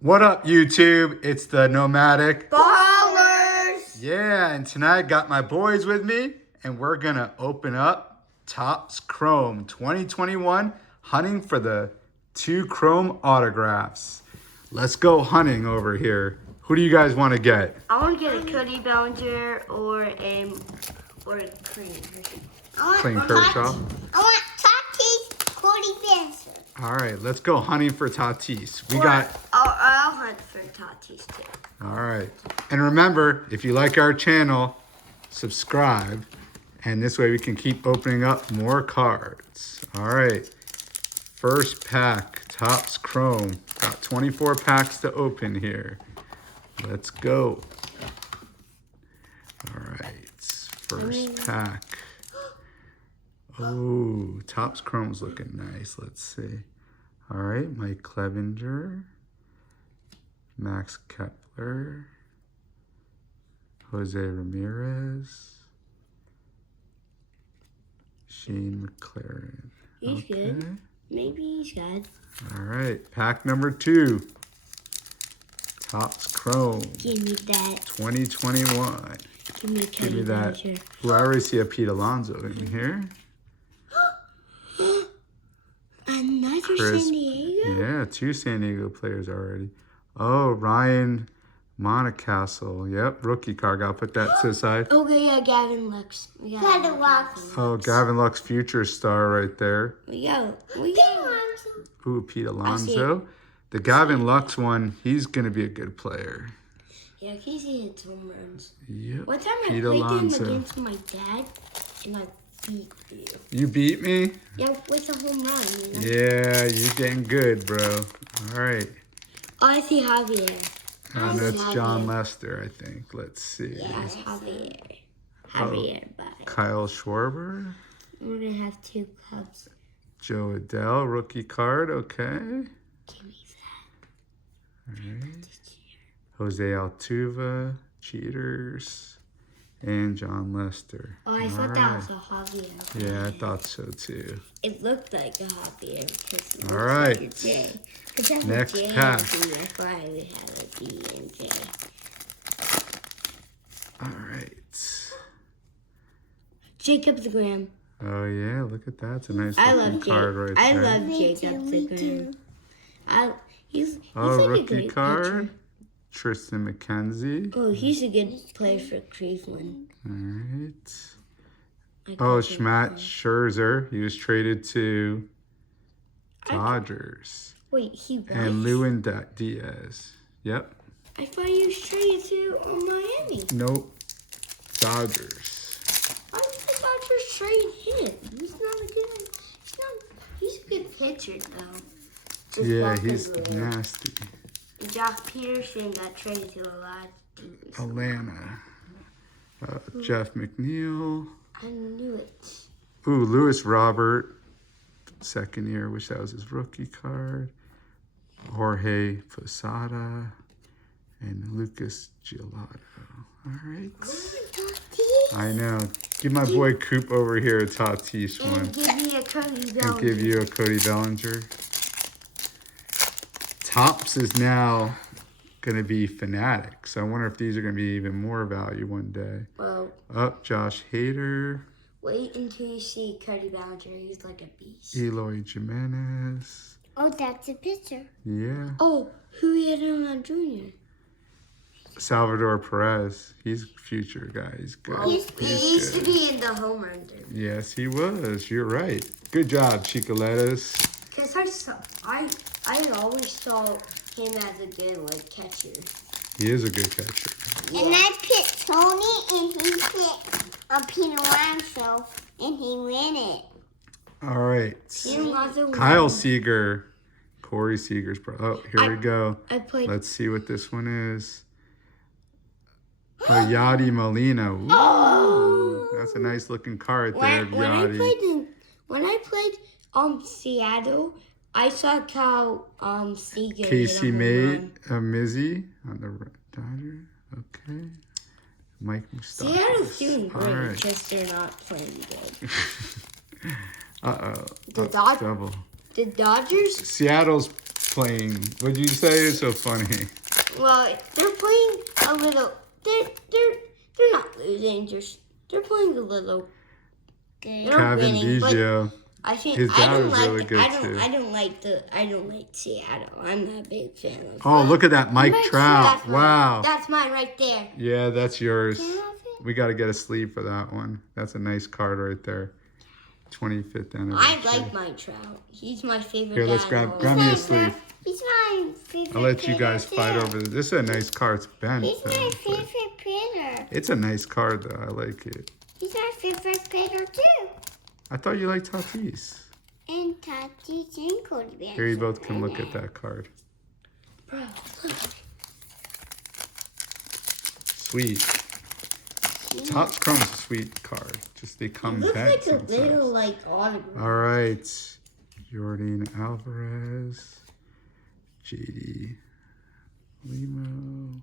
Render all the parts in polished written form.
What up, YouTube? It's the Nomadic Ballers! Yeah, and tonight got my boys with me, and we're gonna open up Topps Chrome 2021, hunting for the 2 Chrome autographs. Let's go hunting over here. Who do you guys want to get? I want to get a Cody Bellinger or a Clean. Clean Kershaw. I want Tatis, Cody Bellinger. All right, let's go hunting for Tatis. I'll hunt for Tatis too. All right. And remember, if you like our channel, subscribe. And this way we can keep opening up more cards. All right. First pack, Topps Chrome. Got 24 packs to open here. Let's go. All right. First pack. Oh, Topps Chrome's looking nice. Let's see. All right, Mike Clevenger, Max Kepler, Jose Ramirez, Shane McLaren. He's good. Maybe he's good. All right, pack number 2. Topps Chrome. Give me that. 2021. Give me Cody Bellinger. Well, I already see a Pete Alonso in here. Another Chris, San Diego? Yeah, 2 San Diego players already. Oh, Ryan Montecastle. Yep, rookie card. Gotta put that to the side. Okay, yeah, Gavin Lux. Gavin Lux. Oh, Gavin Lux, future star right there. We go. Ooh, Pete Alonso. The Gavin Lux one, he's gonna be a good player. Yeah, he's hits home runs. Yep. One time Pete I played Alonso. him against my dad, and I beat you. You beat me? Yeah, with a home run. You know? Yeah, you're getting good, bro. All right. Oh, I see Javier. That's John Lester, I think. Let's see. Yeah, it's Javier. Javier, but Kyle Schwarber. we're gonna have 2 Cubs. Joe Adele, rookie card. Okay. Give me that. All right. Jose Altuve, Cheaters, and John Lester. Oh, I thought that was a Javier. Yeah, I thought so too. It looked like a Javier because it All looks right. like a J. 'Cause that's Next a J pack. and B. That's why we have a B and J. All right. Jacob the Graham. Oh yeah, look at that. It's a nice I looking love card right I there. love Jacob the Graham. He's Oh, like a rookie great card. pitcher. Tristan McKenzie. Oh, he's a good player for Cleveland. All right. I Oh, can't Matt Scherzer. He was traded to Dodgers. Wait, he was? And Lewin Diaz. Yep. I thought he was traded to Miami. Nope. Dodgers. Why did the Dodgers trade him? He's a good pitcher though. Just Yeah, like he's the Graham. nasty. Josh Peterson got traded to a lot of teams. Atlanta. Jeff McNeil. I knew it. Ooh, Lewis Robert. Second year. Wish that was his rookie card. Jorge Posada. And Lucas Giolito. All right. I know. Give my boy Coop over here a Tatis one. And give me a Cody Bellinger. And give you a Cody Bellinger. Topps is now going to be Fanatic. So I wonder if these are going to be even more value one day. Well, Up, Josh Hader. wait until you see Cody Bellinger. He's like a beast. Eloy Jimenez. Oh, that's a picture. Yeah. Oh, who he had on Junior? Salvador Perez. He's a future guy. He's good. He used to be in the home run derby. Yes, he was. You're right. Good job, Chicoletas. Cause I always saw him as a good catcher. He is a good catcher. And I picked Tony, and he picked Pete Alonso, and he win it. All right. Alonso Kyle won. Seager. Corey Seager's Oh, here we go. I played. Let's see what this one is. Yadi Molina. Ooh, that's a nice looking card there, Yadi. When I played Seattle, I saw Kyle Seager. Casey May, Mizzy on the Dodgers. Okay. Mike Mustafa. Seattle's doing great, All right. just they're not playing good. Uh-oh. The Double. The Dodgers? Seattle's playing. What did you say? It's so funny. Well, they're playing a little. They're not losing. They're playing a little. They're Kevin winning, but Biggio. I think His I dad don't was like. really good too. I don't like Seattle. I'm not a big fan of. Oh, look at that Mike Trout. That's mine. Wow. That's mine right there. Yeah, that's yours. Can I have it? We got to get a sleeve for that one. That's a nice card right there. 25th anniversary. I like Mike Trout. He's my favorite. Here, let's guy in grab the me a world. sleeve. He's my favorite. I'll let you critter, guys fight too. over this. This is a nice card. It's bent. He's my though, but favorite critter. it's a nice card, though. I like it. He's my favorite critter too. I thought you liked Tatis. And Tatis and Cody Bear. Here, you both can look at that card. Bro, look. Sweet. Toppschrome's a sweet card. Just they come Looks bent like a sometimes. little like autograph. All right. Jordan Alvarez. JD Limo.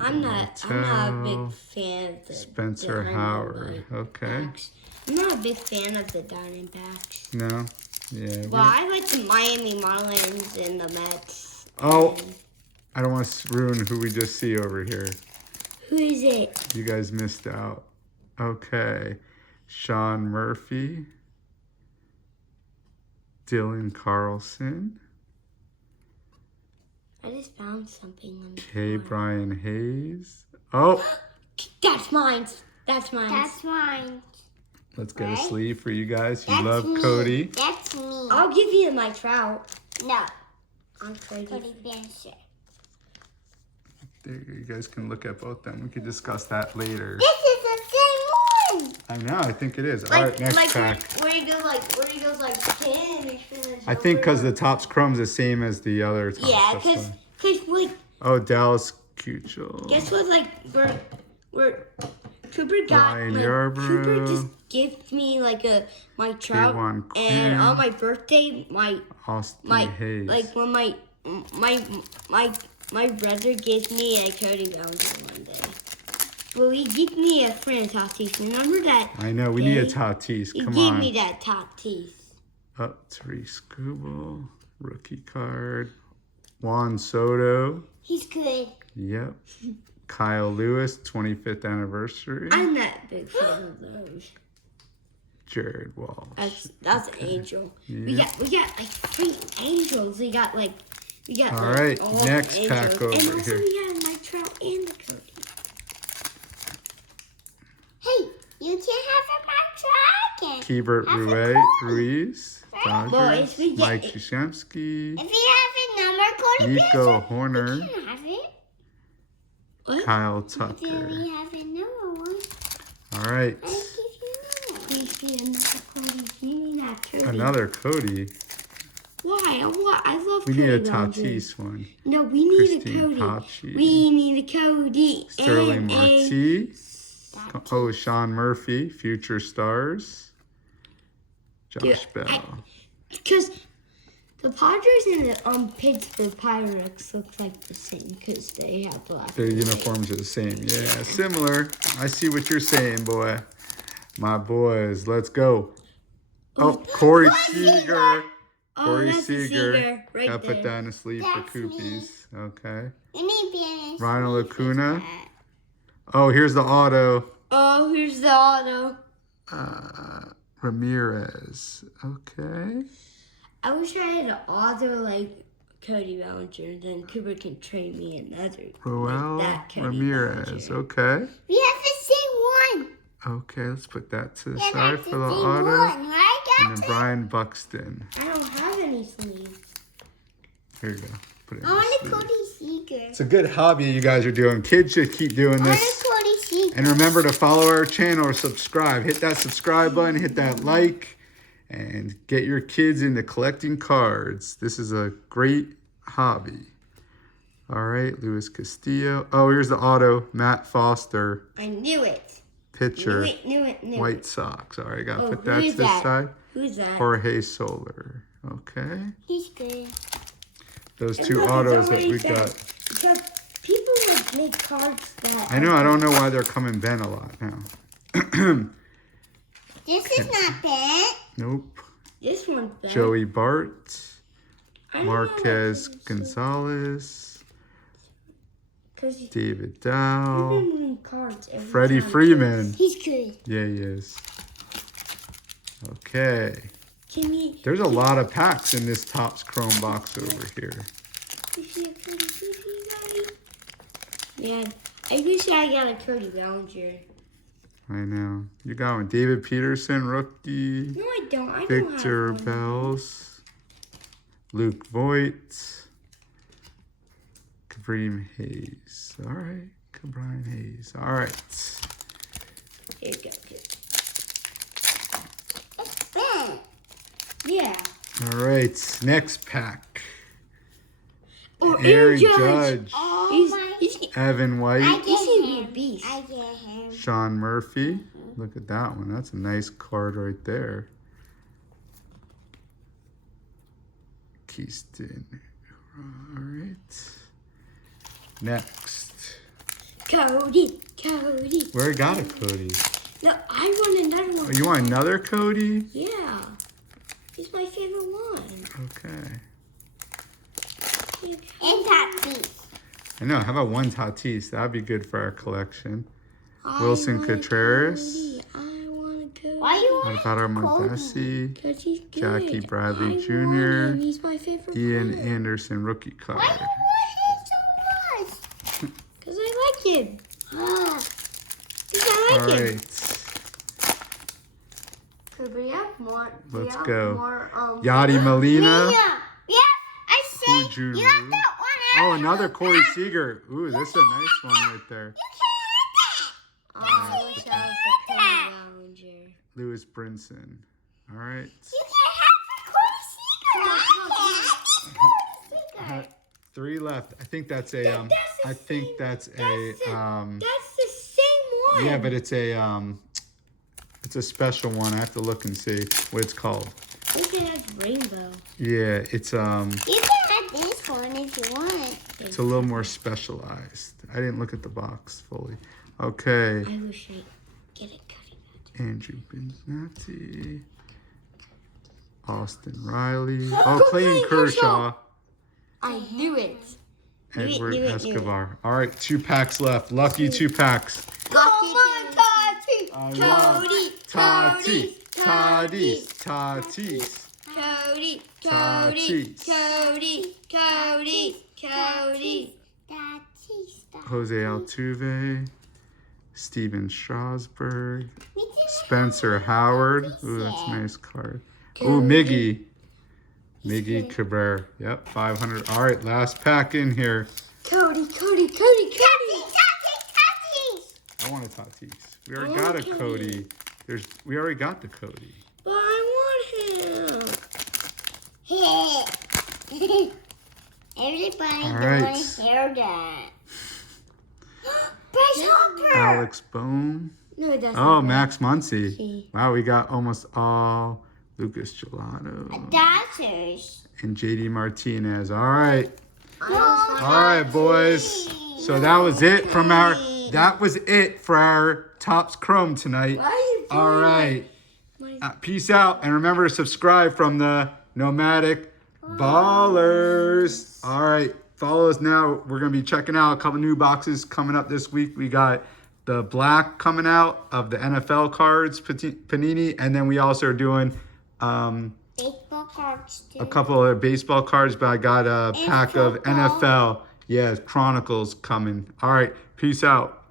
I'm not a big fan of the Spencer Howard. Okay. Diamondbacks. I'm not a big fan of the Diamondbacks. No. Yeah. Well, I like the Miami Marlins and the Mets. Oh, And I don't want to ruin who we just see over here. who is it? You guys missed out. Okay. Sean Murphy. Dylan Carlson. I just found something on the K. floor. Brian Hayes. Oh, That's mine. That's mine. That's mine. let's get a Right? sleeve for you guys. You That's love me. Cody. That's me. I'll give you my Trout. No, I'm Cody. Cody Bear. There you guys can look at both them. We could discuss that later. This is the same one. I know. I think it is. All right, next pack. Where he goes like 10 and finish I think because over. the Toppschrome's the same as the other Topps. Yeah, That's because why. like Oh, Dallas Keuchel. guess what? Like we're Cooper got Brian like, Yarbrough. Cooper just gave me like my Trout, K1 Quinn. and on my birthday Austin my Hayes. like when my brother gave me a Cody Bellinger one day. Well, he gave me a friend Tatis. Remember that? I know. We need a day? Tatis. He Come gave on. me that Tatis. Up Tariq Skubal. Rookie card. Juan Soto. He's good. Yep. Kyle Lewis, 25th anniversary. I'm not a big fan of those. Jared Walsh. That's an angel. Yeah. We got like 3 angels. We got All like, right, all the next angels. pack over and also here. we got my Trout and the Cody. Hey, you can have a my dragon. Keibert Have a Ruiz. Dodgers. Boys, we get Mike it. Yastrzemski. If you have a number, Cody Nico Bear. Horner. You can have it. What? Kyle If Tucker. you have a number one, All right. I'll give you another. Please be another Cody. Give me that Cody. Another Cody. Why? I love We Cody need a Bellinger. Tatis one. No, we need Christine a Cody. Pache. We need a Cody. Sterling and a Marte. That- Oh, Sean Murphy. Future Stars. Josh Dude, Bell. Because the Padres and the Pittsburgh Pirates look like the same because they have black. Their and white. uniforms are the same. Yeah, similar. I see what you're saying, boy. My boys, let's go. Oh, Corey Seager. Oh, Corey that's a Seager. Seager right Gotta put there. that in a sleeve for That's me. Koopies. Okay. You need banners. Ronald Acuna. Oh, here's the auto. Oh, here's the auto. Ramirez. Okay. I wish I had an auto like Cody Bellinger. Then Cooper can trade me another. Roel like that Cody Ramirez. Bellinger. Okay. We have the same one. Okay, let's put that to the Yeah, side that's for the the same auto. one, right, And then Captain? Brian Buxton. I don't have any sleeves. Here you go. Put it in I the want a sleeve. Cody Seager. It's a good hobby you guys are doing. Kids should keep doing I want this. a Cody Seager. And remember to follow our channel or subscribe. Hit that subscribe button, hit that like, and get your kids into collecting cards. This is a great hobby. All right, Luis Castillo. Oh, here's the auto. Matt Foster, I knew it. pitcher, Knew it. White Sox. All right, gotta Oh, put who that is to the that? side. Who's that? Jorge Soler. Okay. He's good. Those And two look, it's autos that already we bent. got. Because people like make cards that. I know, I don't know why they're coming bent a lot now. This is not bad. Nope. This one's bent. Joey Bart. Marquez Gonzalez, Because David you've Dow, been winning cards every Freddie time. Freeman. He's good. Yeah, he is. Okay. Timmy. There's a lot of packs in this Topps Chrome box over here. Man, I wish I got a Cody Bellinger. I know. You got one. David Peterson, rookie. No, I don't. I Victor don't have one. Bells. Luke Voigt. Kareem Hayes. All right. Kareem Hayes. All right. Here you go. Here. It's bent. Yeah. All right. Next pack. Oh, Aaron Judge. Judge. Oh He's Evan I White. get He's gonna be a him. beast. I get him. Sean Murphy. Look at that one. That's a nice card right there. Keyston. All right. Next. Cody. We already got a Cody. No, I want another Oh, one. you want another Cody? Yeah. He's my favorite one. Okay. And Tatis. I know. How about one Tatis? That'd be good for our collection. I Wilson want a Contreras. Cody. I want a Cody. Why you What want about our Cody? Modessi? Because he's good. Jackie Bradley I Jr., want him. He's my favorite Ian player. Anderson rookie card. Why you want him so much? Because I like him. Ah, Because I All like him. right. Could we have more? Do we Let's have go. More, Yadi Molina. yeah. Yeah, I say Who'd you you have lose? that one Oh, out. another Corey Seager. Ooh, this is a nice one right there. I wish I was the Cody Bellinger. Lewis Brinson. All right. You can't have the Cody Seager. 3 left. I think that's a That's the I think same- that's a That's the same one. yeah, but it's a special one. I have to look and see what it's called. Look at that rainbow. Yeah, it's You can have this one if you want. it's a little more specialized. I didn't look at the box fully. Okay. I wish I get it cutting that. Andrew Bignati. Austin Riley. Oh, Clayton Kershaw. I knew it. Edward knew it. Escobar. All right, 2 packs left. Lucky 2 packs. Lucky Tatis. I love Cody. Tatis. Tatis. Tatis. Cody. Tatis. Cody. Batista. Jose Altuve. Steven Strasburg. Me too. Spencer Howard. Ooh, that's a nice card. Ooh, Miggy. Miggy Cabrera. Yep, 500. All right, last pack in here. Cody. Tatis. I want a Tatis. We already I got a want Cody. We already got the Cody. But I want him. Everybody All don't right. want to hear that. Bryce Harper. Alex Bohm. No, it doesn't. Oh, Max Muncy. See. Wow, we got almost all Lucas Gelato Dodgers. and JD Martinez. All right. I All right, boys. So that was it from our Topps Chrome tonight. Why are you doing All right. my Peace out, and remember to subscribe from the Nomadic Ballers. All right, follow us now. We're gonna be checking out a couple new boxes coming up this week. We got the black coming out of the NFL cards, Panini, and then we also are doing Baseball cards too. a couple of baseball cards. But I got a pack of football. NFL, Chronicles coming. All right, peace out.